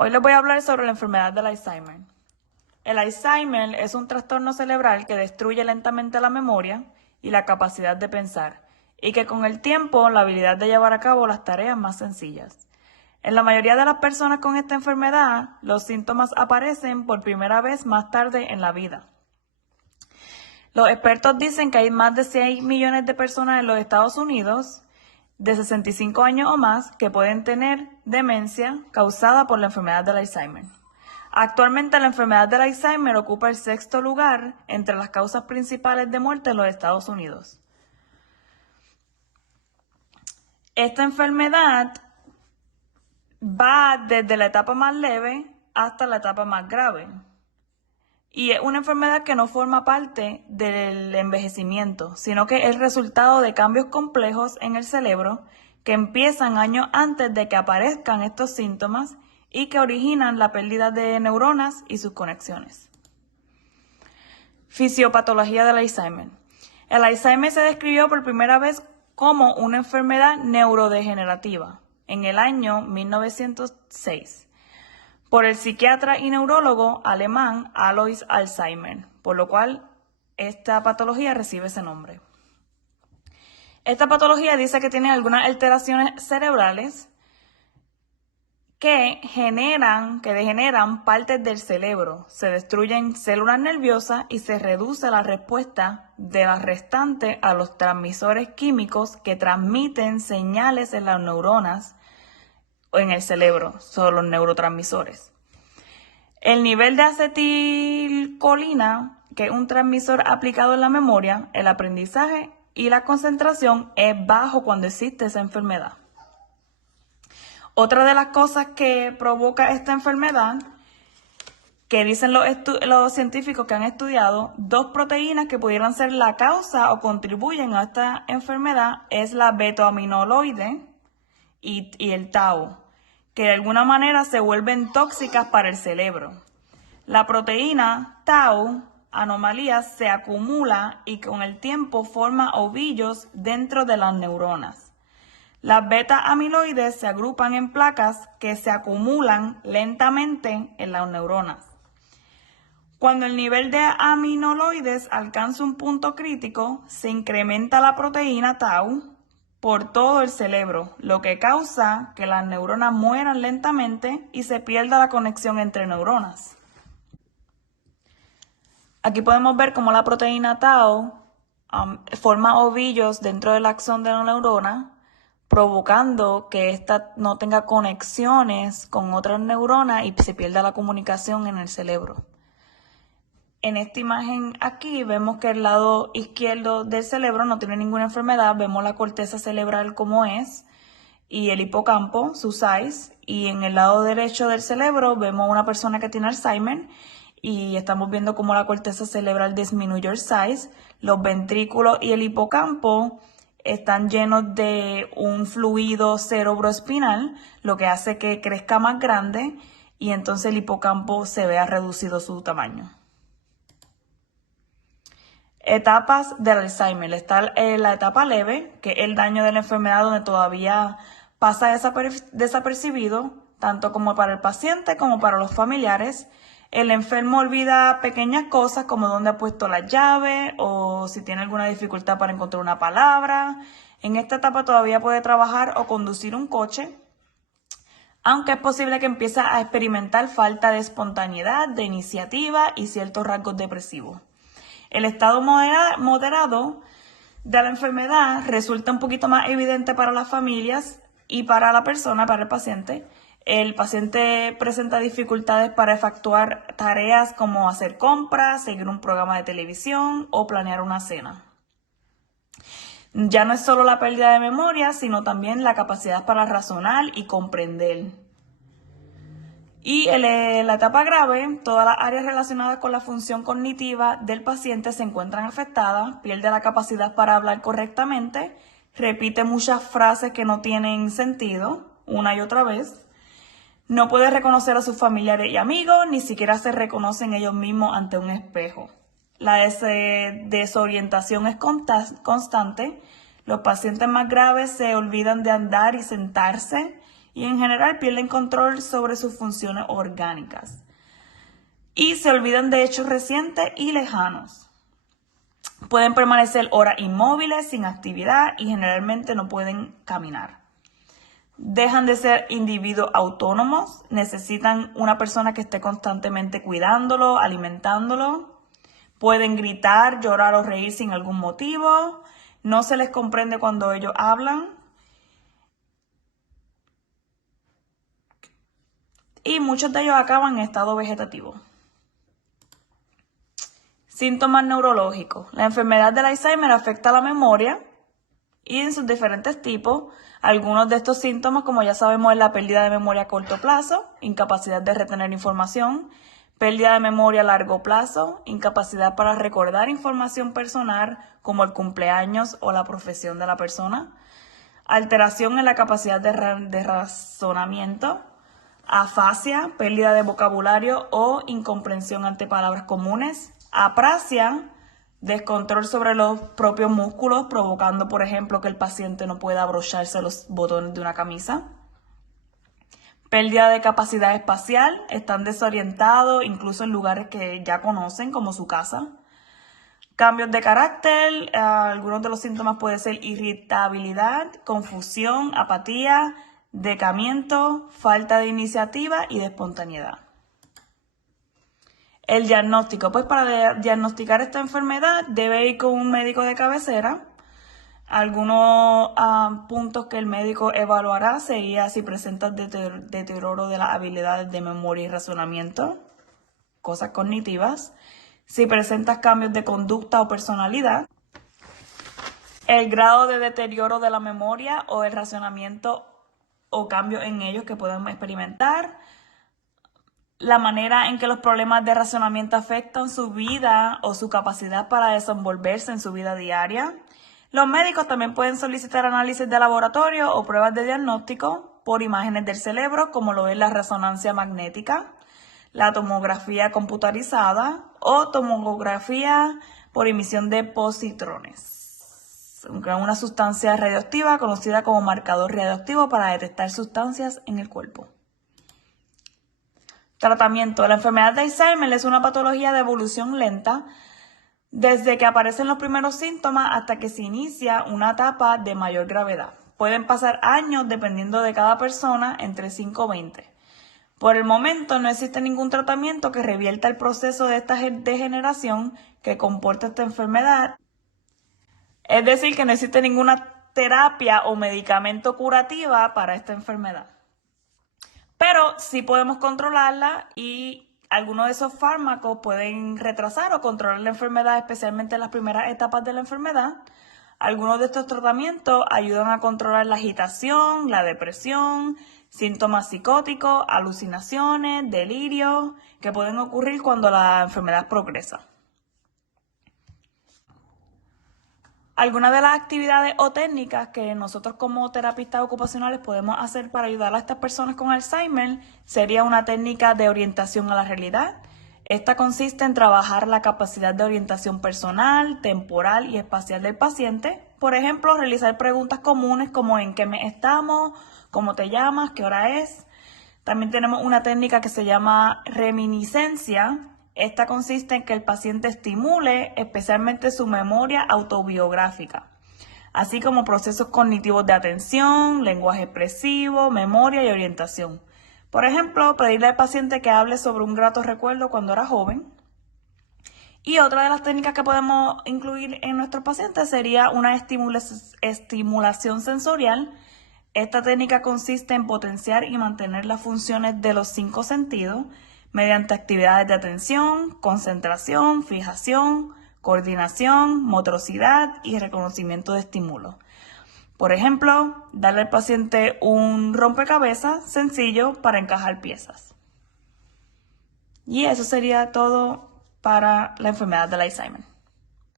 Hoy les voy a hablar sobre la enfermedad del Alzheimer. El Alzheimer es un trastorno cerebral que destruye lentamente la memoria y la capacidad de pensar, y que con el tiempo la habilidad de llevar a cabo las tareas más sencillas. En la mayoría de las personas con esta enfermedad, los síntomas aparecen por primera vez más tarde en la vida. Los expertos dicen que hay más de 6 millones de personas en los Estados Unidos de 65 años o más que pueden tener demencia causada por la enfermedad del Alzheimer. Actualmente la enfermedad del Alzheimer ocupa el 6º lugar entre las causas principales de muerte en los Estados Unidos. Esta enfermedad va desde la etapa más leve hasta la etapa más grave. Y es una enfermedad que no forma parte del envejecimiento, sino que es el resultado de cambios complejos en el cerebro que empiezan años antes de que aparezcan estos síntomas y que originan la pérdida de neuronas y sus conexiones. Fisiopatología del Alzheimer. El Alzheimer se describió por primera vez como una enfermedad neurodegenerativa en el año 1906 por el psiquiatra y neurólogo alemán Alois Alzheimer, por lo cual esta patología recibe ese nombre. Esta patología dice que tiene algunas alteraciones cerebrales que degeneran partes del cerebro, se destruyen células nerviosas y se reduce la respuesta de las restantes a los transmisores químicos que transmiten señales en las neuronas o en el cerebro, son los neurotransmisores. El nivel de acetilcolina, que es un transmisor aplicado en la memoria, el aprendizaje y la concentración, es bajo cuando existe esa enfermedad. Otra de las cosas que provoca esta enfermedad, que dicen los científicos que han estudiado, 2 proteínas que pudieran ser la causa o contribuyen a esta enfermedad, es la beta-amiloide y el tau, que de alguna manera se vuelven tóxicas para el cerebro. La proteína tau anomalía se acumula y con el tiempo forma ovillos dentro de las neuronas. Las beta-amiloides se agrupan en placas que se acumulan lentamente en las neuronas. Cuando el nivel de amiloides alcanza un punto crítico, se incrementa la proteína tau por todo el cerebro, lo que causa que las neuronas mueran lentamente y se pierda la conexión entre neuronas. Aquí podemos ver cómo la proteína tau forma ovillos dentro del axón de la neurona, provocando que ésta no tenga conexiones con otras neuronas y se pierda la comunicación en el cerebro. En esta imagen aquí vemos que el lado izquierdo del cerebro no tiene ninguna enfermedad, vemos la corteza cerebral como es y el hipocampo, su size, y en el lado derecho del cerebro vemos una persona que tiene Alzheimer y estamos viendo cómo la corteza cerebral disminuye el size, los ventrículos y el hipocampo están llenos de un fluido cerebroespinal, lo que hace que crezca más grande y entonces el hipocampo se vea reducido su tamaño. Etapas del Alzheimer. Está la etapa leve, que es el daño de la enfermedad donde todavía pasa desapercibido, tanto como para el paciente como para los familiares. El enfermo olvida pequeñas cosas como dónde ha puesto la llave o si tiene alguna dificultad para encontrar una palabra. En esta etapa todavía puede trabajar o conducir un coche, aunque es posible que empiece a experimentar falta de espontaneidad, de iniciativa y ciertos rasgos depresivos. El estado moderado de la enfermedad resulta un poquito más evidente para las familias y para la persona, para el paciente. El paciente presenta dificultades para efectuar tareas como hacer compras, seguir un programa de televisión o planear una cena. Ya no es solo la pérdida de memoria, sino también la capacidad para razonar y comprender. Y en la etapa grave, todas las áreas relacionadas con la función cognitiva del paciente se encuentran afectadas, pierde la capacidad para hablar correctamente, repite muchas frases que no tienen sentido una y otra vez, no puede reconocer a sus familiares y amigos, ni siquiera se reconocen ellos mismos ante un espejo. La desorientación es constante, los pacientes más graves se olvidan de andar y sentarse y en general pierden control sobre sus funciones orgánicas y se olvidan de hechos recientes y lejanos. Pueden permanecer horas inmóviles, sin actividad y generalmente no pueden caminar. Dejan de ser individuos autónomos, necesitan una persona que esté constantemente cuidándolo, alimentándolo. Pueden gritar, llorar o reír sin algún motivo. No se les comprende cuando ellos hablan. Y muchos de ellos acaban en estado vegetativo. Síntomas neurológicos. La enfermedad del Alzheimer afecta a la memoria y en sus diferentes tipos. Algunos de estos síntomas, como ya sabemos, es la pérdida de memoria a corto plazo, incapacidad de retener información, pérdida de memoria a largo plazo, incapacidad para recordar información personal como el cumpleaños o la profesión de la persona, alteración en la capacidad de razonamiento, afasia, pérdida de vocabulario o incomprensión ante palabras comunes, aprasia, descontrol sobre los propios músculos, provocando, por ejemplo, que el paciente no pueda abrocharse los botones de una camisa. Pérdida de capacidad espacial, están desorientados, incluso en lugares que ya conocen, como su casa. Cambios de carácter, algunos de los síntomas pueden ser irritabilidad, confusión, apatía, decaimiento, falta de iniciativa y de espontaneidad. El diagnóstico, pues para diagnosticar esta enfermedad debe ir con un médico de cabecera. Algunos puntos que el médico evaluará sería si presenta deterioro de las habilidades de memoria y razonamiento, cosas cognitivas, si presentas cambios de conducta o personalidad, el grado de deterioro de la memoria o el razonamiento o cambios en ellos que podemos experimentar, la manera en que los problemas de razonamiento afectan su vida o su capacidad para desenvolverse en su vida diaria. Los médicos también pueden solicitar análisis de laboratorio o pruebas de diagnóstico por imágenes del cerebro, como lo es la resonancia magnética, la tomografía computarizada o tomografía por emisión de positrones, una sustancia radioactiva conocida como marcador radioactivo para detectar sustancias en el cuerpo. Tratamiento. La enfermedad de Alzheimer es una patología de evolución lenta desde que aparecen los primeros síntomas hasta que se inicia una etapa de mayor gravedad. Pueden pasar años dependiendo de cada persona, entre 5 o 20. Por el momento no existe ningún tratamiento que revierta el proceso de esta degeneración que comporta esta enfermedad. Es decir, que no existe ninguna terapia o medicamento curativa para esta enfermedad. Pero sí podemos controlarla y algunos de esos fármacos pueden retrasar o controlar la enfermedad, especialmente en las primeras etapas de la enfermedad. Algunos de estos tratamientos ayudan a controlar la agitación, la depresión, síntomas psicóticos, alucinaciones, delirios, que pueden ocurrir cuando la enfermedad progresa. Algunas de las actividades o técnicas que nosotros como terapistas ocupacionales podemos hacer para ayudar a estas personas con Alzheimer sería una técnica de orientación a la realidad. Esta consiste en trabajar la capacidad de orientación personal, temporal y espacial del paciente. Por ejemplo, realizar preguntas comunes como ¿en qué mes estamos?, ¿cómo te llamas?, ¿qué hora es? También tenemos una técnica que se llama reminiscencia. Esta consiste en que el paciente estimule especialmente su memoria autobiográfica, así como procesos cognitivos de atención, lenguaje expresivo, memoria y orientación. Por ejemplo, pedirle al paciente que hable sobre un grato recuerdo cuando era joven. Y otra de las técnicas que podemos incluir en nuestros pacientes sería una estimulación sensorial. Esta técnica consiste en potenciar y mantener las funciones de los 5 sentidos, mediante actividades de atención, concentración, fijación, coordinación, motricidad y reconocimiento de estímulos. Por ejemplo, darle al paciente un rompecabezas sencillo para encajar piezas. Y eso sería todo para la enfermedad del Alzheimer.